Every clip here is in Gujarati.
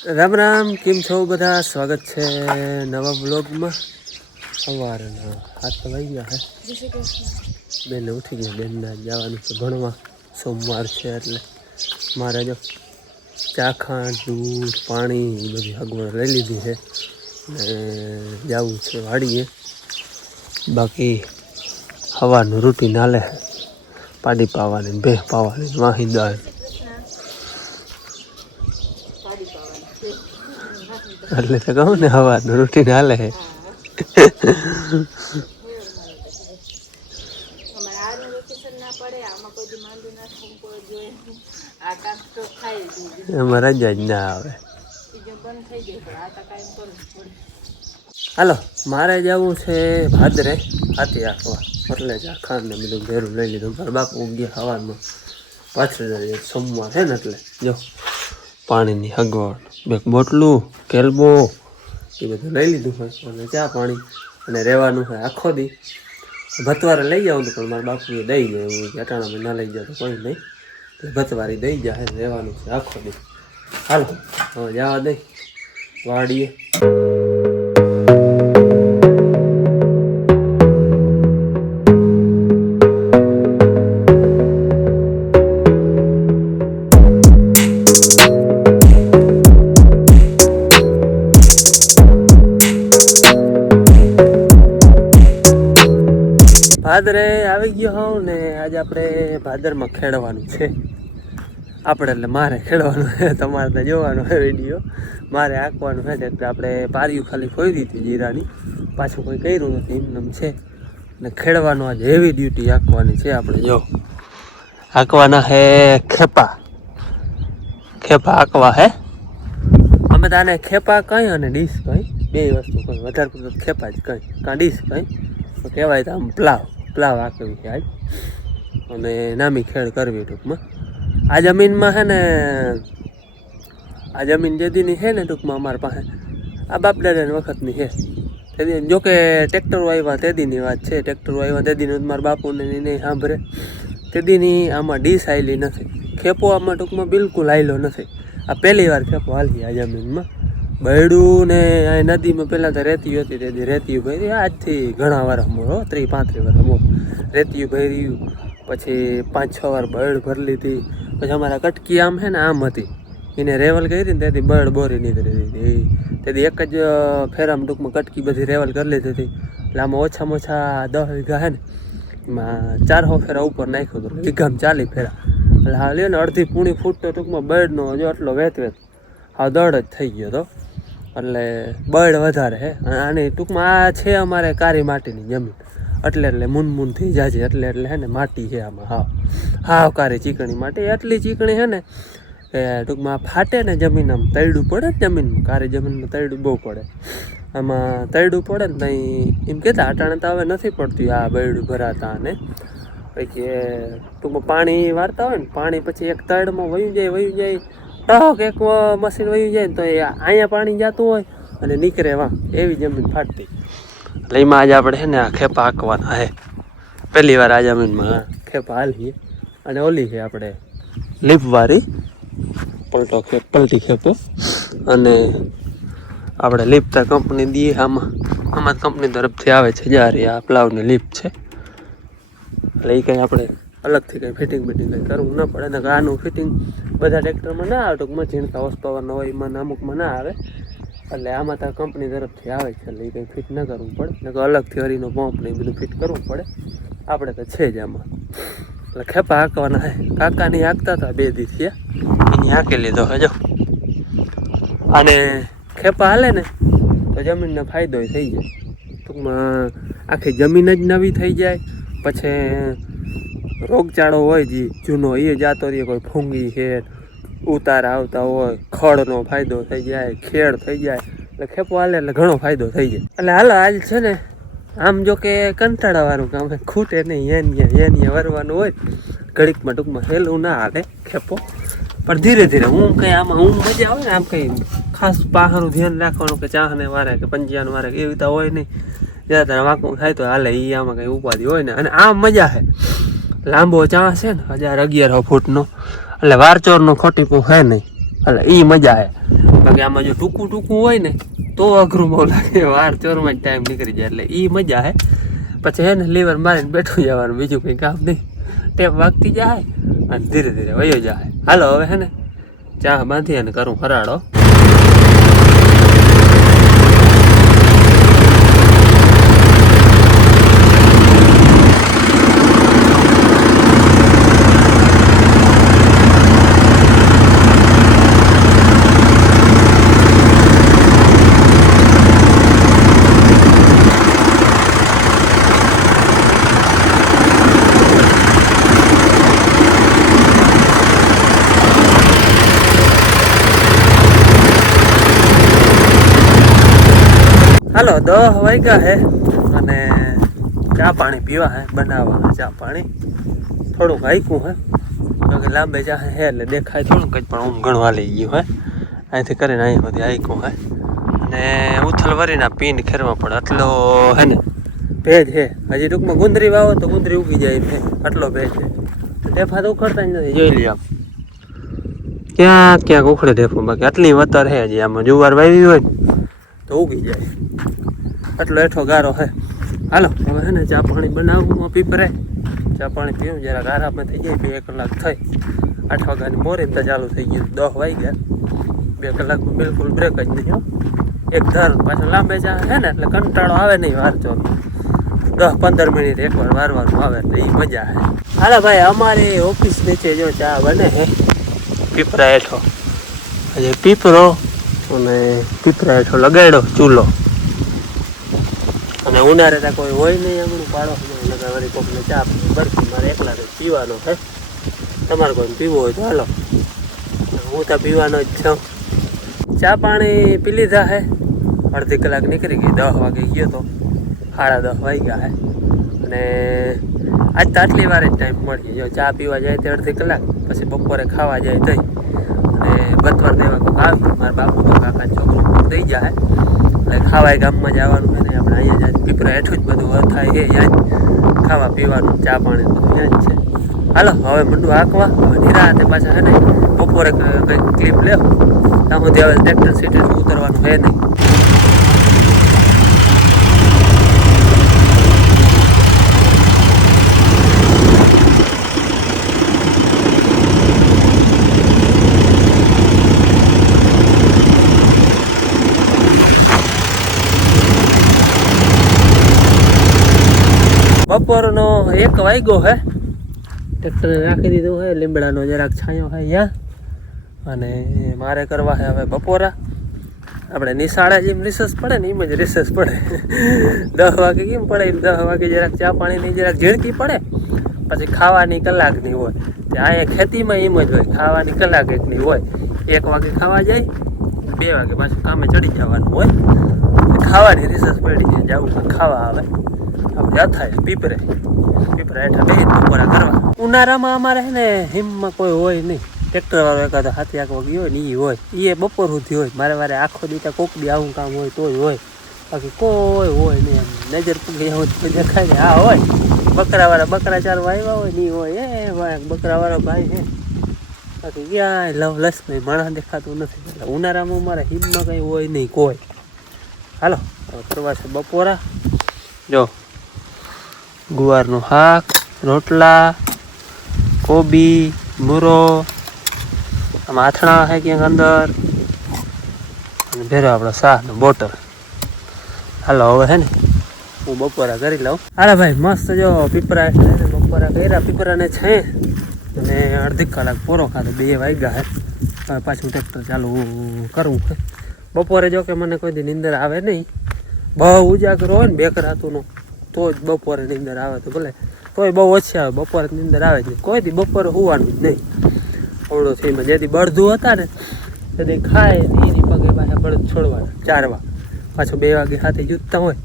રામ રામ, કેમ છો બધા? સ્વાગત છે નવા બ્લોગમાં. સવારના 7 વાગ્યા હે. બેન ઉઠી ગયા. બેનના જવાનું છે ભણવા. સોમવાર છે એટલે મારે જો ચાખાંડ, દૂધ, પાણી એ બધી સગવડ લઈ લીધી છે ને જવું છે વાડીએ. બાકી સવારનું રૂટીન હાલે છે. પાડી પાવાની, ભેંસ પાવાની, વાહી દાળ એટલે તો કહું ને સવારનું રૂટીન હાલે છે. એમાં રજા જ ના આવે. હાલો, મારે જવું છે ભાદરે હાથી આંકવા. એટલે જ આ ખાંડ ને બધું ભેરું લઈ લીધું. મારા બાપુ ગયા સવારમાં પાછળ સોમવાર છે ને એટલે જો પાણીની સગવડ, બે બોટલું, કેલ્બો એ બધું લઈ લીધું હોય અને ચા પાણી અને રહેવાનું હોય આખો દી. ભતવારે લઈ જાઉં તો પણ મારા બાપુએ દઈ જાય. એવું અટાણામાં ના લઈ જાવ તો કોઈ નહીં, એટલે ભતવારી દઈ જાય. રહેવાનું છે આખો દી. હાલો હવે જવા દઈ વાડીએ. ભાદરે આવી ગયો હોઉં ને આજે આપણે ભાદરમાં ખેડવાનું છે આપણે. એટલે મારે ખેડવાનું છે, તમારે તો જોવાનું છે વિડીયો. મારે આંકવાનું છે એટલે આપણે પારિયું ખાલી ખોઈ દીધી જીરાની, પાછું કોઈ કર્યું નથી, એમનેમ છે. ને ખેડવાનું આજે હેવી ડ્યુટી આંકવાની છે આપણે. જો આંકવાના છે ખેપા. ખેપા આંકવા હે. અમે તો આને ખેપા કહી અને ડીશ કહી, બે વસ્તુ કહી. વધારે પડતું ખેપા જ કહી, કાં ડીશ કહી તો કહેવાય તો આમ પ્લાવ આંકવી છે આજ. અને નામી ખેડ કરવી ટૂંકમાં. આ જમીનમાં છે ને, આ જમીન જેદીની છે ને ટૂંકમાં અમારા પાસે આ બાપ દાદાની વખતની છે. તેદી જોકે ટ્રેક્ટરો આવ્યા તેદીની વાત છે. ટ્રેક્ટરો આવ્યા તેદીનું મારા બાપુને નહીં સાંભળે. તેદીની આમાં ડીશ આવેલી નથી. ખેપો આમાં ટૂંકમાં બિલકુલ આવેલો નથી. આ પહેલી વાર ખેપો હાલી આ જમીનમાં. બૈડું ને આ નદીમાં પહેલાં તો રેતી હતી, તેથી રેતીયું ભરી. આજથી ઘણા વાર અમોરો 30-35 વાર અમો રેતીયું ભર્યું. પછી 5-6 વાર બળ ભરી લીધી. પછી અમારા કટકી આમ છે ને આમ હતી, એને રેવલ કરી ને તેથી બળ બોરી નીકળી હતી. તેથી એક જ ફેરામાં ટૂંકમાં કટકી બધી રેવલ કરી લીધી હતી. એટલે આમાં ઓછામાં ઓછા 10 વીઘા છે ને, એમાં 400 ફેરા ઉપર નાખ્યું હતું. વીઘામાં 40 ફેરા. એટલે હા લ્યો ને અડધી પૂણી ફૂટ તો ટૂંકમાં બળનો જો આટલો વેત હા દળ જ થઈ ગયો હતો. એટલે બળ વધારે હે. આની ટૂંકમાં આ છે અમારે કારી માટીની જમીન. એટલે મૂન થઈ જાય છે. એટલે હે ને માટી છે આમાં. હાવ કારી ચીકણી માટી. એટલી ચીકણી છે ને કે ટૂંકમાં ફાટે ને જમીન, આમ તૈડું પડે ને જમીનમાં. કારી જમીનમાં તૈડું બહુ પડે. આમાં તૈડું પડે ને ત્યાં એમ કહેતા અટાણે તો હવે નથી પડતું આ બૈડું ભરાતા. અને પછી ટૂંકમાં પાણી વારતા હોય ને, પાણી પછી એક તળમાં વયું જાય ટક એક મશીન વયું જાય ને તો અહીંયા પાણી જતું હોય અને નીકળે વાં. એવી જમીન ફાટતી. એટલે એમાં આજે આપણે છે ને આ ખેપા આંકવાના છે. પહેલી વાર આ જમીનમાં ખેપા હાલીએ. અને ઓલી છે આપણે લીપવાળી પલટી ખેપો. અને આપણે લીપતા કંપની દઈએ. આમાં કંપની તરફથી આવે છે. જ્યારે આ પ્લાવની લીપ છે. એટલે એ કંઈ આપણે અલગથી કંઈ ફિટિંગ કંઈ કરવું ન પડે. ને આનું ફિટિંગ બધા ટ્રેક્ટરમાં ના આવે. ટૂંકમાં ઝીણકા હોર્સ પાવરના હોય એમાં અમુકમાં ના આવે. એટલે આમાં તો કંપની તરફથી આવે છે. એટલે એ કંઈ ફિટ ન કરવું પડે. ને અલગથી હરીનો પંપ ને એ બધું ફિટ કરવું પડે. આપણે તો છે જ આમાં. એટલે ખેપા હાંકવાના છે. કાકાની હાંકતા હતા 2 દી થયા, એની હાંકી લીધો હજો. અને ખેપા હાલે ને તો જમીનનો ફાયદો થઈ જાય. ટૂંકમાં આખી જમીન જ નવી થઈ જાય. પછી રોગચાળો હોય જે જૂનો એ જાતો રહીએ. કોઈ ફૂંગી છે, ઉતારા આવતા હોય, ખડનો ફાયદો થઈ જાય, ખેડ થઈ જાય. એટલે ખેપો હાલે એટલે ઘણો ફાયદો થઈ જાય. એટલે હાલો આજ છે ને આમ જો કે કંટાળાવાળું કામ ખૂટે નહીં. એની વરવાનું હોય ઘડીકમાં ટૂંકમાં હેલું ના હાલે ખેપો. પણ ધીરે ધીરે હું કંઈ આમાં મજા આવે ને. આમ કંઈ ખાસ પાહાનું ધ્યાન રાખવાનું કે ચાહને વારે કે પંજિયાને વારે એવી રીતે હોય નહીં. જ્યાં વાંકું થાય તો હાલે. એ આમાં કંઈ ઉપાધિ હોય ને. અને આમ મજા છે. લાંબો ચા છે ને 1000-1100 ફૂટનો. એટલે વારચોરનો ખોટી હે નહીં. એટલે એ મજા આવે. બાકી આમાં જો ટૂંકું ટૂંકું હોય ને તો અઘરું બહુ લાગે, વાર ચોરમાં જ ટાઈમ નીકળી જાય. એટલે એ મજા હે. પછી હે ને લીવર મારીને બેઠું જવાનું, બીજું કંઈ કામ નહીં. ટેપ વાગતી જાય અને ધીરે ધીરે વયો જાય. હાલો હવે હે ને ચા બાંધી અને કરું ફરાળો. હાલો 10 વાગ્યા હે અને ચા પાણી પીવા હે, બનાવવા ચા પાણી. થોડુંક હાઈકું હે તો કે લાંબે ચા હે એટલે દેખાય થોડુંક જ, પણ ઊંઘ ઘણું હાલી ગયું હે. અહીંથી કરીને અહીં બધી હાઈકું હે અને ઉથલ વરીના પીંડ ખેરવા પડે એટલો હે ને ભેજ છે. હજી ટૂંકમાં ગુંદરી વાવો તો ગુંદરી ઉગી જાય છે, આટલો ભેજ છે. ઢેફા તો ઉખડતા જ નથી, જોઈ લઈએ આમ ક્યાંક ક્યાંક ઉખડે ઢેફું. બાકી આટલી વતર હે હજી. આમાં જુવાર વાવી હોય ને તો ઉગી જાય, એટલો હેઠો ગારો હે. હાલો હવે હે ને ચા પાણી બનાવવું પીપરે. ચા પાણી પીવું જરાક આરામમાં થઈ જાય. 2 કલાક થઈ, 8 વાગ્યાની મોરીને તો ચાલુ થઈ ગયું. 10 વાગ્યા, 2 કલાકમાં બિલકુલ બ્રેક જ નહીં હો. એક ધાર પાછો લાંબે ચા હે ને એટલે કંટાળો આવે નહીં વારચો. 10-15 મિનિટ એકવાર વારવાનું આવે એટલે એ મજા હે. હાલો ભાઈ અમારી ઓફિસ નીચે જો ચા બને હે પીપરા હેઠો. હજી પીપરો અને પીપરા હેઠો લગાડ્યો ચૂલો. અને ઉનાળે ત્યાં કોઈ હોય નહીં, હમણાં પાડો લગાવવાની કોકને ચા બરફી મારે એકલા પીવાનો હે. તમારે કોઈ પીવો હોય તો હાલો, હું તો પીવાનો જ છું. ચા પાણી પી લીધા હે. અડધી કલાક નીકળી ગઈ, 10 વાગે ગયો તો 10:30 વાગ્યા હે. અને આજ તો આટલી વાર જ ટાઈમ મળી. જો ચા પીવા જાય તો અડધી કલાક, પછી બપોરે ખાવા જાય તઈ અને બતવાર દેવા કોઈક આવે. મારા બાપુ તો કાકા છોકરો દઈ જાય એટલે ખાવાય ગામમાં જવાનું છે ને. આપણે અહીંયા જ પીપરા હેઠું જ બધું થાય છે, ત્યાં જ ખાવા પીવાનું ચા પાણી બધું ત્યાં જ છે. હાલો હવે મંડું હાંકવા. હવે નિરાતે પાછા છે ને બપોરે કંઈક ક્લિપ લેવો ત્યાં સુધી હવે ટ્રેક્ટર સીટે ઉતરવાનું છે નહીં. બપોરનો 1 વાગ્યો હે. ટ્રેક્ટરને રાખી દીધું હે. લીમડાનો જરાક છાંયો હે ત્યાં. અને મારે કરવા છે હવે બપોરા. આપણે નિશાળે જેમ રિસર્ચ પડે ને એમ જ રિસર્ચ પડે. 10 વાગે કેમ પડે, 10 વાગે જરાક ચા પાણીની જરાક ઝીણકી પડે, પછી ખાવાની કલાકની હોય. ત્યાં અહીંયા ખેતીમાં એમ જ હોય, ખાવાની કલાક એકની હોય. 1 વાગે ખાવા જાય, 2 વાગે પાછું કામે ચડી જવાનું હોય. ખાવાની રિસર્ચ પડી જાય, જવું ખાવા આવે. આપણે થાય પીપરે હેઠા બેસીને બપોરા કરવા. ઉનાળામાં અમારે છે ને હિમમાં કોઈ હોય નહીં. ટ્રેક્ટર વાળો એકાદો 7-8 વાગે હોય ને એ હોય, એ બપોર સુધી હોય. મારે આખો દીટા કોક દી આવું કામ હોય તોય હોય, બાકી કોઈ હોય નહીં. એમ નજર પૂગે દેખાય ને હા હોય. બકરાવાળા બકરા ચારવા આવ્યા હોય ને એ હોય. એ ભાઈ બકરાવાળો ભાઈ છે, બાકી ક્યાંય લસ નહીં, માણસ દેખાતું નથી. એટલે ઉનાળામાં અમારે હિમમાં કંઈ હોય નહીં કોઈ. હાલો હવે કરવા છે બપોરા. જો ગુવારનું શાક, રોટલા, કોબી, મૂરો, આમાં આથણા છે ક્યાંક અંદર, અને ભેરો આપણો શાહનો બોટલ. હાલો હવે હે ને હું બપોરા કરી લઉં. હાલો ભાઈ મસ્ત જો પીપરા બપોરા કર્યા. પીપરાને છે અને અડધી કલાક પૂરો ખાતો, 2 વાગ્યા હે. હવે પાછું ટ્રેક્ટર ચાલુ કરવું છે. બપોરે જો કે મને કોઈ દી નીંદર આવે નહીં. બહુ ઉજાગરો હોય ને બેકરાતુંનો તો જ બપોરે નીંદર આવે, તો ભલે તોય બહુ ઓછી આવે. બપોરે નીંદર આવે જ નહીં કોઈ દી. બપોરે હોવાનું જ નહીં. અવડો થઈને જેથી બળદું હતા ને તેથી ખાય એની પગે પાછા બળદ છોડવાના ચારવા. પાછું 2 વાગે હાથે જૂતતા હોય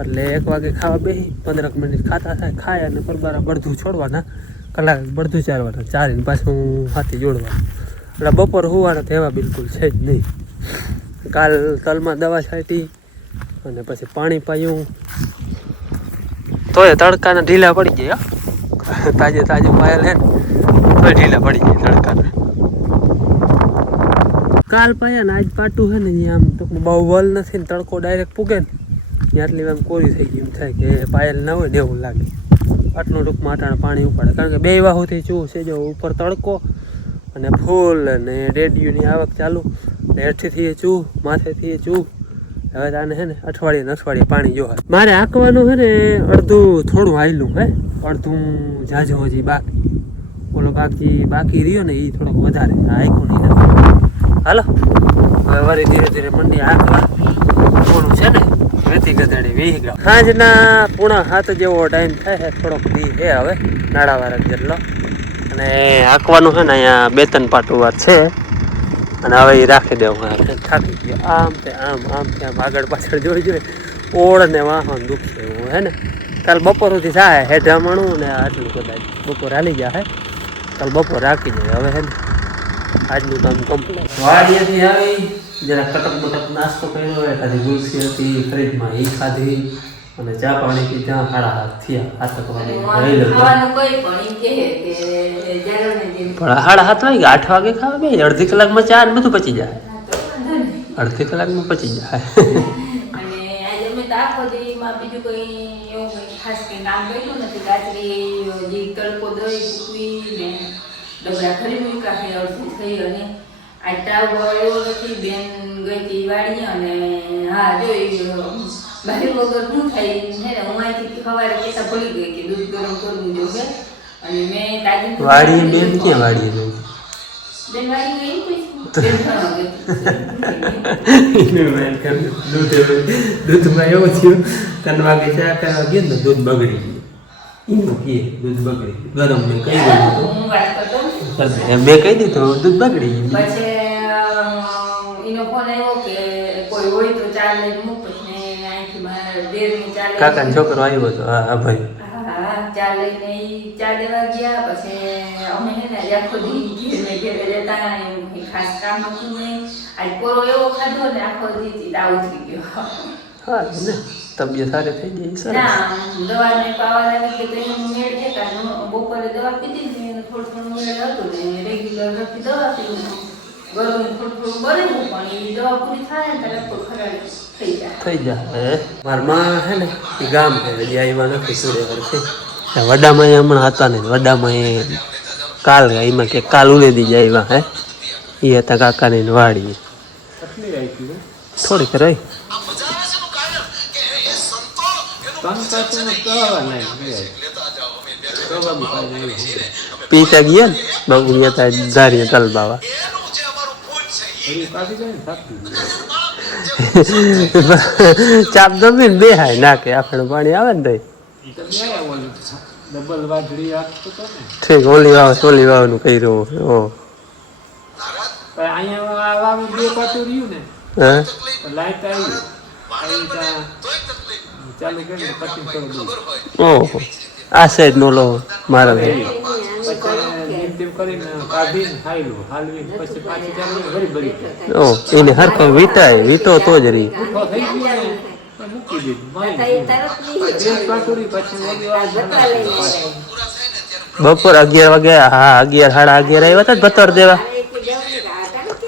એટલે 1 વાગે ખાવા બેસી 15 મિનિટ ખાતા થાય, ખાય અને પરબારા બળદું છોડવાના, કલાક બળદું ચારવાના, ચારીને પાછું હાથી જોડવાનું. એટલે બપોર હોવાના તો એવા બિલકુલ છે જ નહીં. કાલ તલમાં દવા છાંટી અને પછી પાણી પાયું તોય તડકાના ઢીલા પડી ગયા. તાજે પાયેલ હે ને તોય ઢીલા પડી ગયા તડકાના. કાલ પાયા ને આજ પાટું છે ને અહીંયા આમ તો બહુ વલ નથી ને તડકો ડાયરેક્ટ પૂગે ને ત્યાં આટલી આમ કોરી થઈ ગઈ એમ થાય કે પાયલ ના હોય ને એવું લાગે. આટલું ટૂંકમાં અટાણે પાણી ઉપાડે કારણ કે 2 વાહુથી ચૂ છે જો ઉપર તડકો અને ફૂલ અને રેડિયોની આવક ચાલુ ને હેઠેથી એ ચૂ માથેથી એ ચૂ. હવે તાને છે ને અઠવાડિયે પાણી જોવા મારે આંકવાનું છે ને અડધું થોડું હાયલું હે અડધું જાજો હજી બાકી ઓલો બાકી રહ્યો ને એ થોડોક વધારે આંકું નહીં હાલો હવે વળી ધીરે ધીરે મંડી આંકવા ઓલું છે ને વેતી ગધેડી 20 ગ્રામ સાંજના 6:30 જેવો ટાઈમ થાય છે થોડોક દી છે હવે નાળાવાળા જેટલો અને આંકવાનું છે ને અહીંયા 2-3 પાટું વાત છે અને હવે એ રાખી દેવું થાકી ગયો આમ આમ આગળ પાછળ જોઈ ઓળ ને વાહન દુખે એવું હે ને કાલ બપોર સુધી થાય હેઠામણું ને આટલું કદાચ બપોર હાલી જાય કાલ બપોર રાખી દે હવે હે ને આજનું કામ કમ્પ્લીટ. વાડીએથી આવી જરા કટક નાસ્તો કર્યો એકાદી ગુલસી હતી ફ્રીજમાં એ ખાધી અને ચા પાણી પીધા 7:30 થયા આતકવાની પણ 7:30 વાગે 8 વાગે ખાવા બે અડધી કલાકમાં ચા બધું પચી જાય અડધી કલાકમાં પચી જાય. અને આજે અમે તો આખો દીમાં બીજું કોઈ એવું ખાસ કંઈ કામ કર્યું નથી. રાત્રે જે તડકો દઈ સૂકવી ને ડબરા ખરી મૂક્યા છે અડધી થઈ અને આ ટાવ એવો નથી બેન ગઈ હતી વાડી અને હા જોઈ બારી વગર શું થાય છે ને હું અહીંથી સવારે પૈસા ભૂલી ગઈ કે દૂધ ગરમ કરવું જોઈએ અને મેં તાજી વાડી બેન ક્યાં વાડી ગઈ બેન વાડી ગઈ દૂધમાં એવું થયું 3 વાગે ચા કરવા ગયો ને દૂધ બગડી ગયું એનું કે દૂધ બગડી ગરમ મેં કહી દીધું દૂધ બગડી ગયું પછી એનો ફોન આવ્યો કે કોઈ હોય તો ચા લઈને મૂક પછી અહીંથી મારા દેરની ચા કાકાનો છોકરો આવ્યો હતો હા ભાઈ ચા લઈને ચા દેવા ગયા પછી અમે હે ને આખો દી ઘેર રહેતા ખાસ કામ હતું નહીં આજ કોરો એવો ખાધો ને આખો દી તાવ ઉતરી ગયો હા ને તબિયત સારી થઈ ગઈ સરસ ના દવા ને પાવા લાગી કે તો એનો મેળ છે કારણ બપોરે દવા પીધી ને એને થોડું મેળ હતું ને રેગ્યુલર નથી દવા પીવું ગરમ થોડું બરેલું પણ એ દવા પૂરી થાય ને ત્યારે કોઈ ખરાબ થઈ જાય મારા માં હે ને એ ગામ છે હજી આવ્યા નથી સુરેવરથી વડામાં હમણાં હતા ને વડામાં એ કાલ એમાં કે કાલ ઉલેદી જ આવ્યા હે એ હતા કાકાની વાડી થોડીક રહી પીતા ગયા ને બગડી હતા ધારીએ તલબાવા ચાપ જમીન બેહાય નાખે આપણે પાણી આવે ને ઠીક ઓલી વાવનું કર્યું ઓહો આ સાઈડ નો લો મારા એને હરખો વીટો તો જ રહી બપોર 11 વાગે હા 11 સાડા 11 આવ્યા હતા ભતર દેવા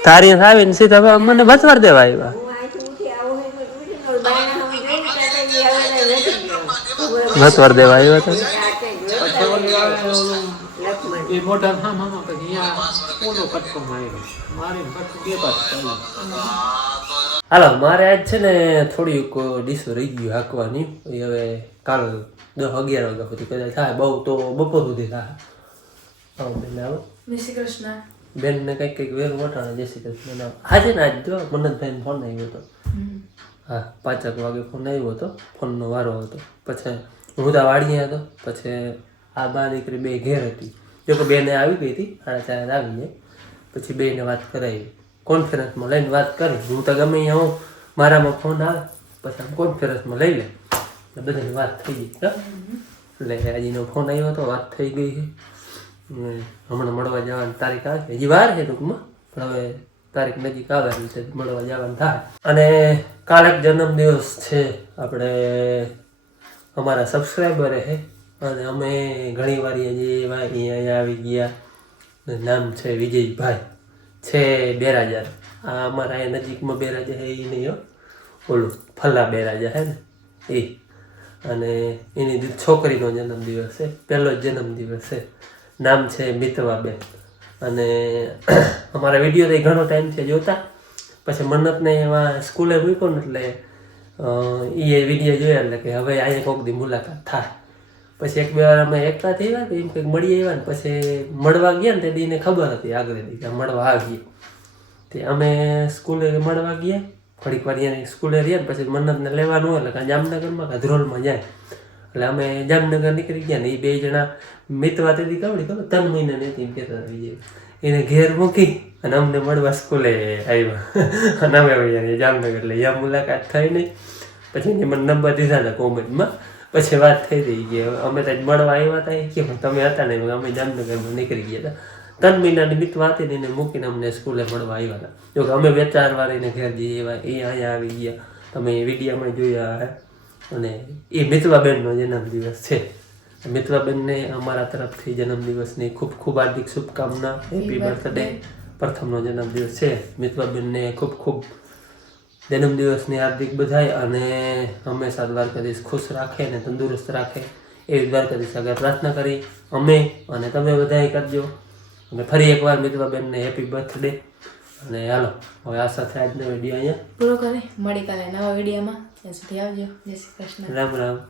તારી આવીને સીધા મને ભતવાર દેવા આવ્યા ભતવાર દેવા આવ્યા હતા હાલો મારે આજ છે ને થોડીક ડીશો રહી ગયું હાંકવાની એ હવે કાલ 10-11 વાગ્યા સુધી કદાચ થાય બહુ તો બપોર સુધી થાય બેન આવો જય શ્રી કૃષ્ણ બેન ને કઈક વેરું વટાણે જય શ્રી કૃષ્ણ આજે ને આજ જો મનોજભાઈ ફોન આવ્યો હતો હા 5 વાગે ફોન આવ્યો હતો ફોનનો વારો હતો પછી હું તો વાડીએ હતો પછી આ બા દીકરી બે ઘેર હતી જો કે બેને આવી ગઈ હતી 4:30 આવીને પછી બેને વાત કરાવી કોન્ફરન્સમાં લઈને વાત કરી હું તો ગમે અહીંયા હું મારામાં ફોન આવે પછી આમ કોન્ફરન્સમાં લઈ લે બધાની વાત થઈ ગઈ એટલે હજીનો ફોન આવ્યો હતો વાત થઈ ગઈ છે હમણાં મળવા જવાની તારીખ આવે હજી વાર છે ટૂંકમાં પણ હવે તારીખ નજીક આવે એટલે મળવા જવાનું થાય અને કાલે જન્મદિવસ છે આપણે અમારા સબસ્ક્રાઈબરે છે અને અમે ઘણી વાર અહીંયા આવી ગયા નામ છે વિજયભાઈ છે 2000 આ અમારા અહીંયા નજીકમાં બેરાજા હે એ નહીં હો, ઓલું ફલા બેરાજા હે ને એ, અને એની છોકરીનો જન્મદિવસ છે, પહેલો જ જન્મદિવસ છે. નામ છે મિતવાબેન. અને અમારા વિડીયો તો ઘણો ટાઈમ છે જોતા, પછી મન્નતને એમાં સ્કૂલે મૂક્યો ને એટલે એ વિડીયો જોયા એટલે કે હવે અહીંયા કોઈક દી મુલાકાત થાય. પછી એક બે વાર અમે એકલા થઈ ગયા એમ કંઈક મળી આવ્યા ને પછી મળવા ગયા ને તે દીને ખબર હતી આગળ દી કે મળવા આવીએ. તે અમે સ્કૂલે મળવા ગયા, ઘડીક વાર અહીંયા સ્કૂલે રહ્યા ને પછી મન્નતને લેવાનું હોય એટલે કાં જામનગરમાં કાં ધ્રોલમાં જાય. એટલે અમે જામનગર નીકળી ગયા ને એ 2 જણા મિતવા તેથી કવડી ખબર 3 મહિનાની હતી એમ કહેતા હતા. એને ઘેર મૂકી અને અમને મળવા સ્કૂલે આવ્યા અને અમે અહીંયા જામનગર એટલે અહીંયા મુલાકાત થઈ નહીં. પછી એને મને નંબર દીધા હતા કોમેન્ટમાં, પછી વાત થઈ રહી કે અમે તો મળવા આવ્યા હતા કે તમે હતા ને અમે જામનગરમાં નીકળી ગયા હતા. 3 મહિનાની મિતવા હતી ને એને મૂકીને અમને સ્કૂલે મળવા આવ્યા હતા. જો કે અમે 2-4 વાર એને ઘેર જઈએ એવા એ અહીંયા આવી ગયા, તમે વિડીયોમાં જોયા હે. અને એ મિતવાબેનનો જન્મદિવસ છે. મિતવાબેનને અમારા તરફથી જન્મદિવસની ખૂબ ખૂબ હાર્દિક શુભકામના. Happy birthday. પ્રથમનો જન્મદિવસ છે. મિતવાબેનને ખૂબ ખૂબ જન્મદિવસની હાર્દિક બધાઈ અને હંમેશા દ્વારકાધીશ ખુશ રાખે અને તંદુરસ્ત રાખે એવી દ્વારકાધીશ આગળ પ્રાર્થના કરી અમે અને તમે બધાએ કરજો. અને ફરી એકવાર મિતવાબેનને હેપી બર્થડે. અને હાલો હવે આ સાથે આજનો વિડીયો અહીંયા પૂરો કરે. મળી કાલે નવા વિડીયોમાં. ત્યાં સુધી આવજો. જય શ્રી કૃષ્ણ. રામ રામ.